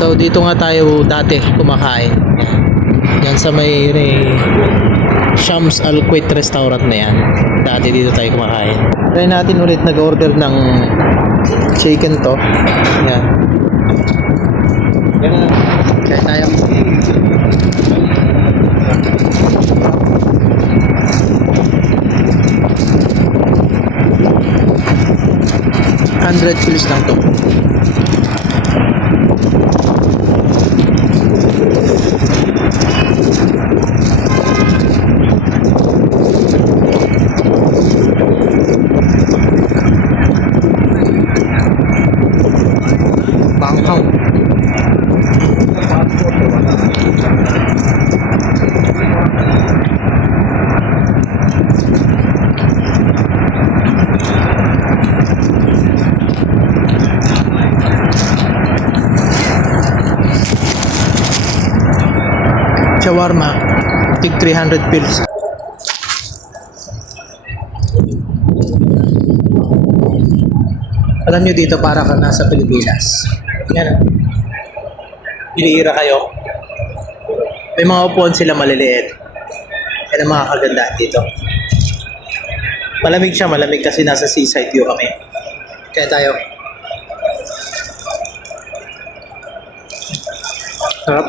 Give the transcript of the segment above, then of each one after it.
So dito nga tayo dati kumakain. Yan sa may Shams Al Kuwait restaurant na yan. Dati dito tayo kumakain. Try natin ulit nag-order ng chicken to. Yan. Yan na. Kaya tayo. $100 lang to. Bangkok. Shawarma, tig 300 pills. Alam nyo dito para ka nasa Pilipinas. Yan. Iniira kayo. May mga upuan sila maliliit. Yan ang mga kagandahan dito. Malamig siya, malamig kasi nasa seaside view kami. Kaya tayo. Sarap.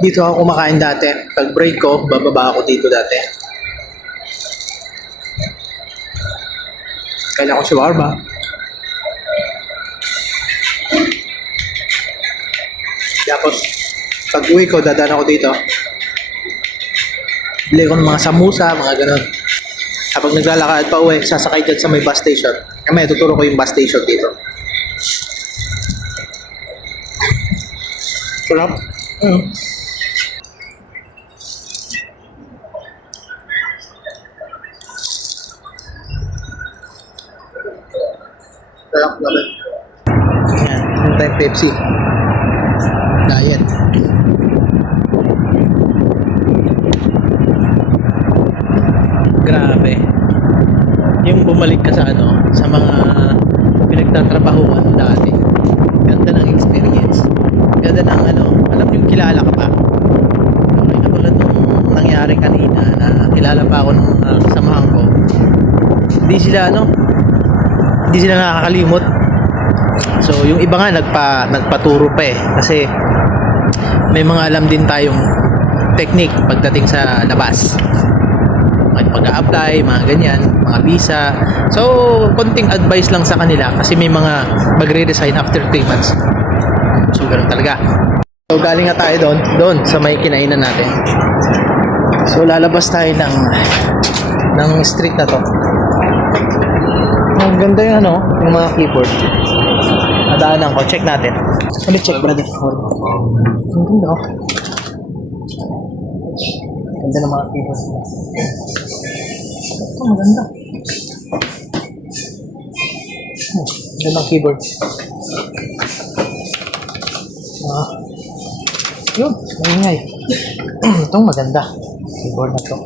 Dito ako kumakain dati. Pag break ko, bababa ako dito dati. Kaya ako shawarma. Tapos, pag uwi ko, dadaan ako dito. Bili ko ng mga samusa, mga ganun. Kapag naglalakad pa uwi, sasakay dyan sa may bus station. Kaya tuturo ko yung bus station dito. Sarap. Sarap naman. Ayan, yung type Pepsi. Diet. Grabe. Yung bumalik ka sa sa mga pinagtatrabahuan dati. Ganda ng experience. Ganda ng alam yung kilala ka pa. Okay, katulad nung nangyari kanina na kilala pa ako ng kasamahan ko. Hindi sila nakakalimot. So yung iba nga nagpaturo pa kasi may mga alam din tayong technique pagdating sa labas. Pag-a-apply, mga ganyan, mga visa. So konting advice lang sa kanila kasi may mga magre-resign after 3 months. So ganoon talaga. So galing nga tayo doon sa may kinainan natin. So lalabas tayo ng street na to. Ang ganda yung yung mga keyboard. Nadaanan ko. Check natin. Ano check, brother? Ang ganda Ganda ng mga keyboard. Ito, maganda. Ganda ng keyboard. Yun, maingay. Itong maganda. Keyboard na to.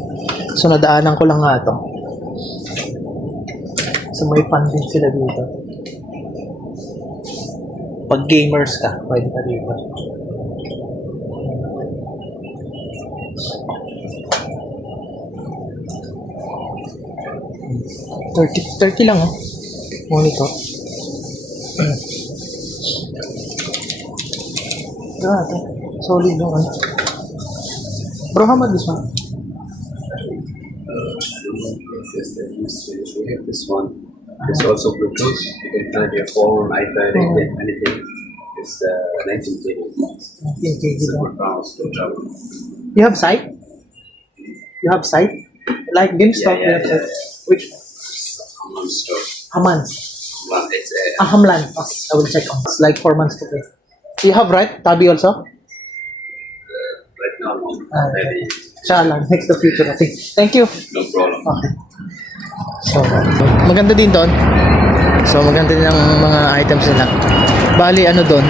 So, nadaanan ko lang nga ito. So may fan din sila dito. Pag gamers ka, pwede ka dito. 30 lang monitor. Grabe. Solid yung Bro, how much this one? We have this one. It's also Bluetooth. You can connect your phone, iPad, anything. It's 19 GB. 19 GB. Super fast to travel. You have site? You have site? Like GameStop? Yeah. Which? Hamlan store. Haman. Hamlan. It's Hamlan. Oh, I will check. It's like 4 months to pay. You have right? Tabi also? right now. Maybe. Inshallah, next the future. Okay. Thank you. No problem. Okay. So, maganda din doon. So maganda din ang mga items nila. Bali ano doon,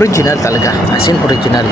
original talaga. As in original.